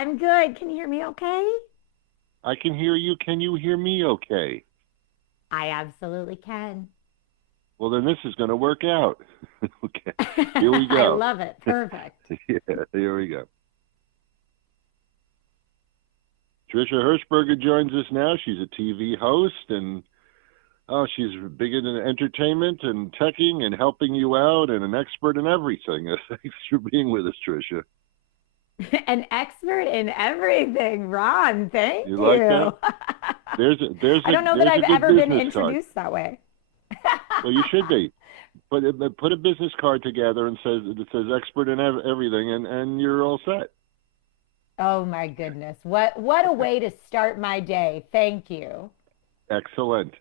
I'm good. Can you hear me okay? I can hear you. Can you hear me okay? I absolutely can. Well, then this is going to work out. Okay, here we I go. love it. Perfect. Yeah, here we go. Trisha Hershberger joins us now. She's a TV host and she's big into entertainment and teching and helping you out and an expert in everything. Thanks for being with us, Trisha. An expert in everything, Ron. Thank You like that? you. I don't know that There's I've a good ever been business card. introduced that way. Well, you should be. Put a business card together and says expert in everything, and you're all set. Oh my goodness. What a way to start my day. Thank you. Excellent.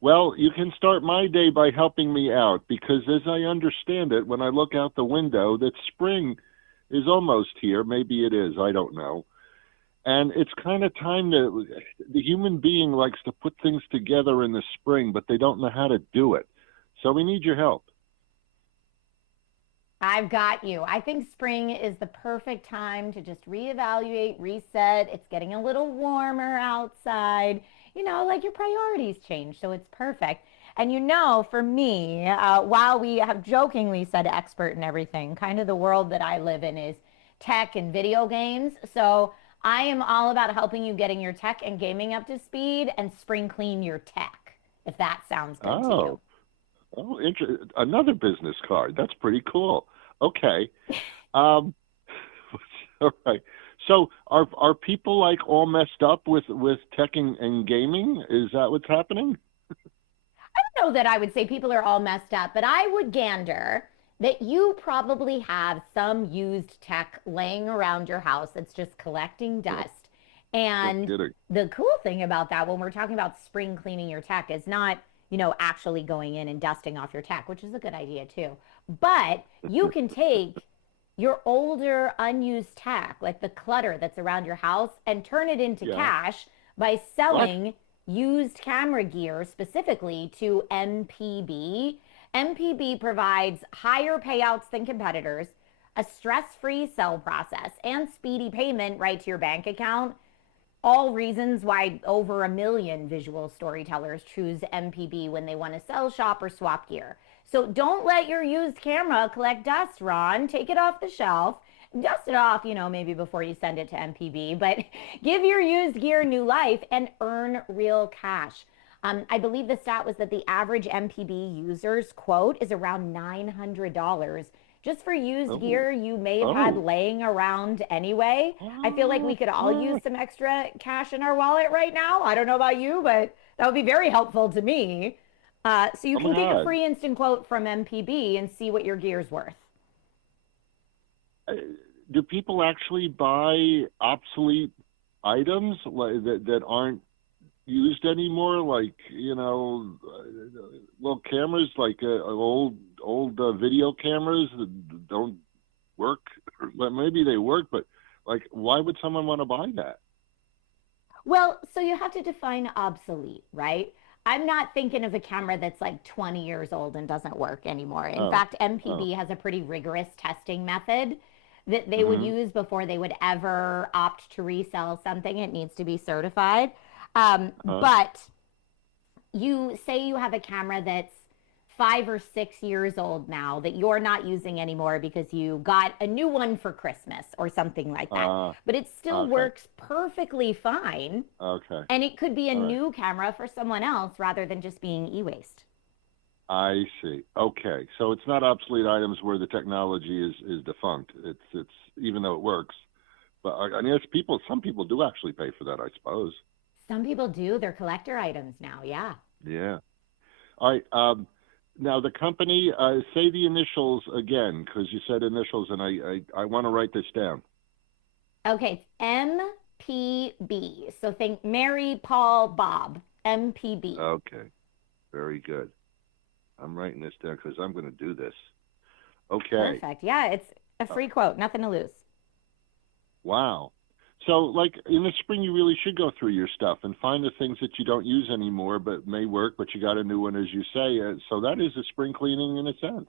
Well, you can start my day by helping me out because, as I understand it, when I look out the window, that spring is almost here. Maybe it is. I don't know. And it's kind of time to, the human being likes to put things together in the spring, but they don't know how to do it. So we need your help. I've got you. I think spring is the perfect time to just reevaluate, reset. It's getting a little warmer outside. Like your priorities change. So it's perfect. And for me, while we have jokingly said expert in everything, kind of the world that I live in is tech and video games. So I am all about helping you getting your tech and gaming up to speed and spring clean your tech, if that sounds good to you. Oh, another business card. That's pretty cool. Okay. Um, all right. So are people like all messed up with tech and gaming? Is that what's happening? Know that I would say people are all messed up, but I would gander that you probably have some used tech laying around your house that's just collecting No, dust. no And kidding. the cool thing about that, when we're talking about spring cleaning your tech, is not, actually going in and dusting off your tech, which is a good idea too. But you can take your older unused tech, like the clutter that's around your house, and turn it into Yeah. cash by What? selling used camera gear specifically to MPB. MPB provides higher payouts than competitors, a stress free sell process, and speedy payment right to your bank account. All reasons why over a million visual storytellers choose MPB when they want to sell, shop, or swap gear. So don't let your used camera collect dust, Ron. Take it off the shelf. Dust it off, maybe before you send it to MPB, but give your used gear new life and earn real cash. I believe the stat was that the average MPB user's quote is around $900 just for used Oh, gear you may have had oh. laying around anyway. I feel like we could all use some extra cash in our wallet right now. I don't know about you, but that would be very helpful to me. So you Oh my can take a God. free instant quote from MPB and see what your gear's worth. Uh, Do people actually buy obsolete items that aren't used anymore? Like well, cameras like old video cameras that don't work. Well, maybe they work, but like, why would someone want to buy that? Well, so you have to define obsolete, right? I'm not thinking of a camera that's like 20 years old and doesn't work anymore. In Oh, fact, oh. MPB has a pretty rigorous testing method that they would Mm-hmm. use before they would ever opt to resell something. It needs to be certified. Huh? But you say you have a camera that's 5 or 6 years old now that you're not using anymore because you got a new one for Christmas or something like that. Uh, But it still okay. works perfectly fine, Okay. and it could be a All right. new camera for someone else rather than just being e waste. I see. Okay. So it's not obsolete items where the technology is defunct. It's even though it works. But I mean, it's people. Some people do actually pay for that, I suppose. Some people do. They're collector items now. Yeah. Yeah. All right. Now the company. Say the initials again, because you said initials, and I want to write this down. Okay. It's MPB. So think Mary, Paul, Bob. MPB. Okay. Very good. I'm writing this down because I'm going to do this. Okay. Perfect. Yeah. It's a Uh, free quote. Nothing to lose. wow. So, like in the spring, you really should go through your stuff and find the things that you don't use anymore, but may work, but you got a new one, as you say. So that is a spring cleaning in a sense.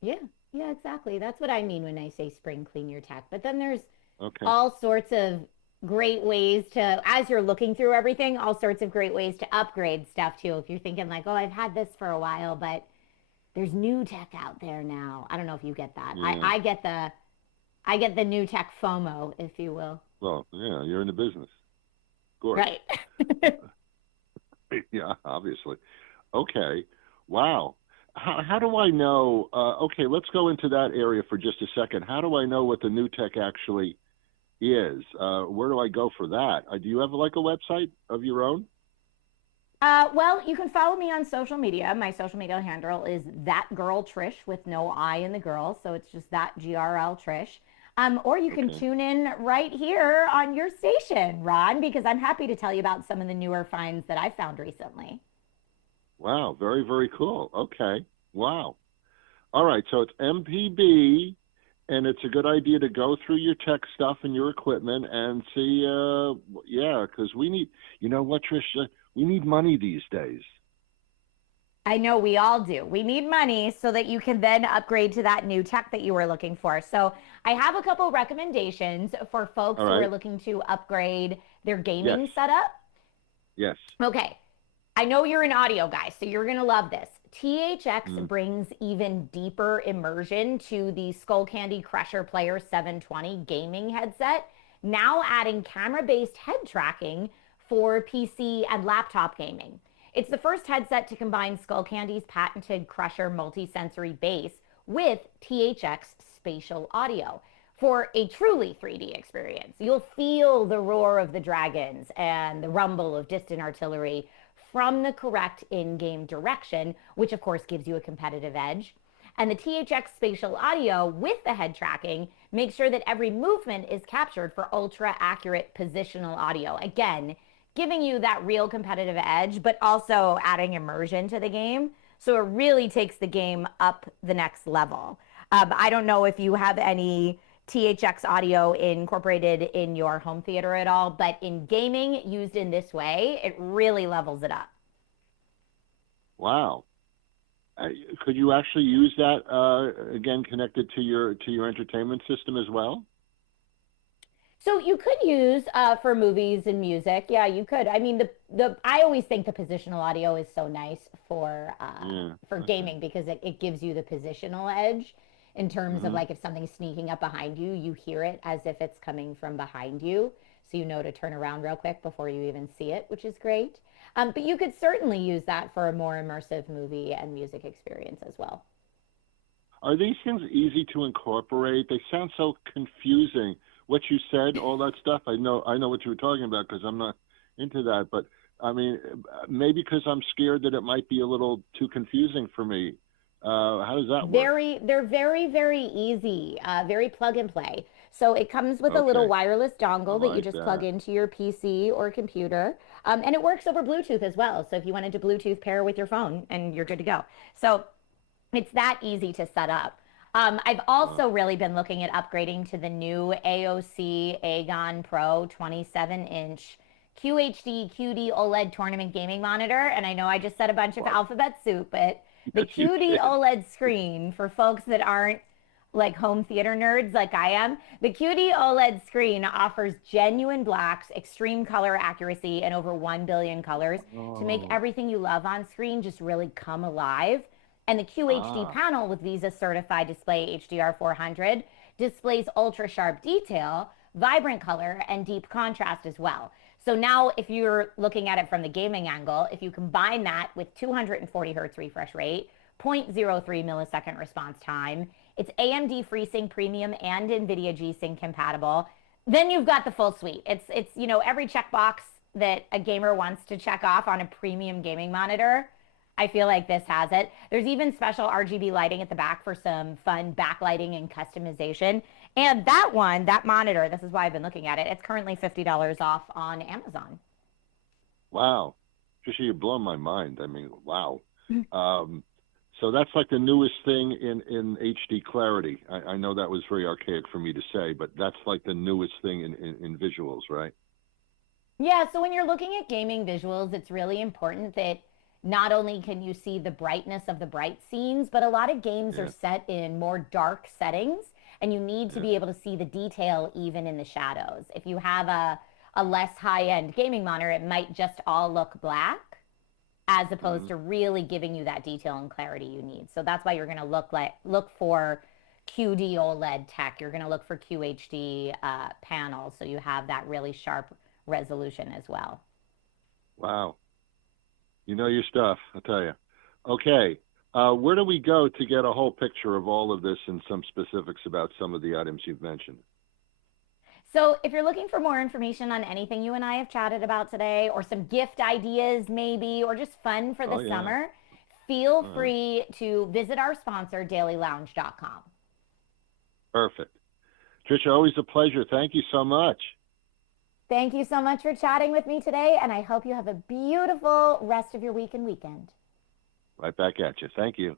Yeah. Yeah, exactly. That's what I mean when I say spring clean your tech. But then there's Okay. all sorts of great ways to, as you're looking through everything, all sorts of great ways to upgrade stuff too. If you're thinking like, oh, I've had this for a while, but there's new tech out there now. I don't know if you get that. Yeah. I get the new tech FOMO, if you will. Well, yeah, you're in the business. Of course. Right. Yeah, obviously. Okay. Wow. How do I know? Okay, let's go into that area for just a second. How do I know what the new tech actually is? Where do I go for that? Do you have like a website of your own? Well, you can follow me on social media. My social media handle is that girl Trish with no I in the girl, so it's just that GRL Trish. Or you can Okay. tune in right here on your station, Ron, because I'm happy to tell you about some of the newer finds that I found recently. Wow. Very, very cool. Okay. Wow. All right. So it's MPB, and it's a good idea to go through your tech stuff and your equipment and see. Yeah, because we need. You know what, Trish? We need money these days. I know we all do. We need money so that you can then upgrade to that new tech that you were looking for. So, I have a couple recommendations for folks All who are right. looking to upgrade their Yes. gaming setup. Yes. Okay, I know you're an audio guy, so you're going to love this. THX Mm. brings even deeper immersion to the Skullcandy Crusher Player 720 gaming headset, now adding camera based head tracking for PC and laptop gaming. It's the first headset to combine Skullcandy's patented Crusher multisensory bass with THX spatial audio for a truly 3D experience. You'll feel the roar of the dragons and the rumble of distant artillery from the correct in game direction, which of course gives you a competitive edge. And the THX spatial audio with the head tracking makes sure that every movement is captured for ultra accurate positional audio. Again, giving you that real competitive edge, but also adding immersion to the game. So it really takes the game up the next level. I don't know if you have any THX audio incorporated in your home theater at all, but in gaming used in this way, it really levels it up. Wow. Uh, could you actually use that again connected to your entertainment system as well? So you could use for movies and music. Yeah, you could. I mean, the I always think the positional audio is so nice Yeah. for Okay. gaming because it gives you the positional edge in terms of Hmm. like if something's sneaking up behind you, you hear it as if it's coming from behind you, so you know to turn around real quick before you even see it, which is great. But you could certainly use that for a more immersive movie and music experience as well. Are these things easy to incorporate? They sound so confusing. What you said, all that stuff. I know what you were talking about because I'm not into that. But I mean, maybe because I'm scared that it might be a little too confusing for me. How does that work? They're very easy, very plug and play. So it comes with a little Okay, wireless I dongle that you like just plug that. into your PC or computer. And it works over Bluetooth as well. So if you wanted to Bluetooth pair with your phone and you're good to go. So it's that easy to set up. I've Wow. also really been looking at upgrading to the new AOC Aegon Pro 27-inch QHD QD OLED tournament gaming monitor. And I know I just said a bunch of What? alphabet soup, but the Yes, you QD did. OLED screen for folks that aren't like home theater nerds like I am, the QD OLED screen offers genuine blacks, extreme color accuracy, and over 1 billion colors to make Oh. everything you love on screen just really come alive. And the QHD Ah. panel with Visa certified display HDR 400 displays ultra sharp detail, vibrant color, and deep contrast as well. So now, if you're looking at it from the gaming angle, if you combine that with 240 hertz refresh rate, zero point zero 0.03 millisecond response time, it's AMD FreeSync Premium and NVIDIA G-Sync compatible, then you've got the full suite. It's every checkbox that a gamer wants to check off on a premium gaming monitor. I feel like this has it. There's even special RGB lighting at the back for some fun backlighting and customization. And that one, that monitor, this is why I've been looking at it. It's currently $50 off on Amazon. Wow. Trisha, you're blowing my mind. I mean, wow. Um, so that's like the newest thing in HD clarity. I know that was very archaic for me to say, but that's like the newest thing in visuals, right? Yeah, so when you're looking at gaming visuals, it's really important that not only can you see the brightness of the bright scenes, but a lot of games are Yeah. set in more dark settings. and you need to Yeah. be able to see the detail even in the shadows. If you have a less high-end gaming monitor, it might just all look black as opposed Mhm. to really giving you that detail and clarity you need. So that's why you're going to look for QD OLED tech. You're going to look for QHD panels, so you have that really sharp resolution as well. Wow. You know your stuff, I'll tell you. Okay. Where do we go to get a whole picture of all of this and some specifics about some of the items you've mentioned? So, if you're looking for more information on anything you and I have chatted about today, or some gift ideas, maybe, or just fun for the Oh, yeah. summer, feel All right. free to visit our sponsor, dailylounge.com. Perfect. Trisha, always a pleasure. Thank you so much. Thank you so much for chatting with me today, and I hope you have a beautiful rest of your week and weekend. Right back at you. Thank you.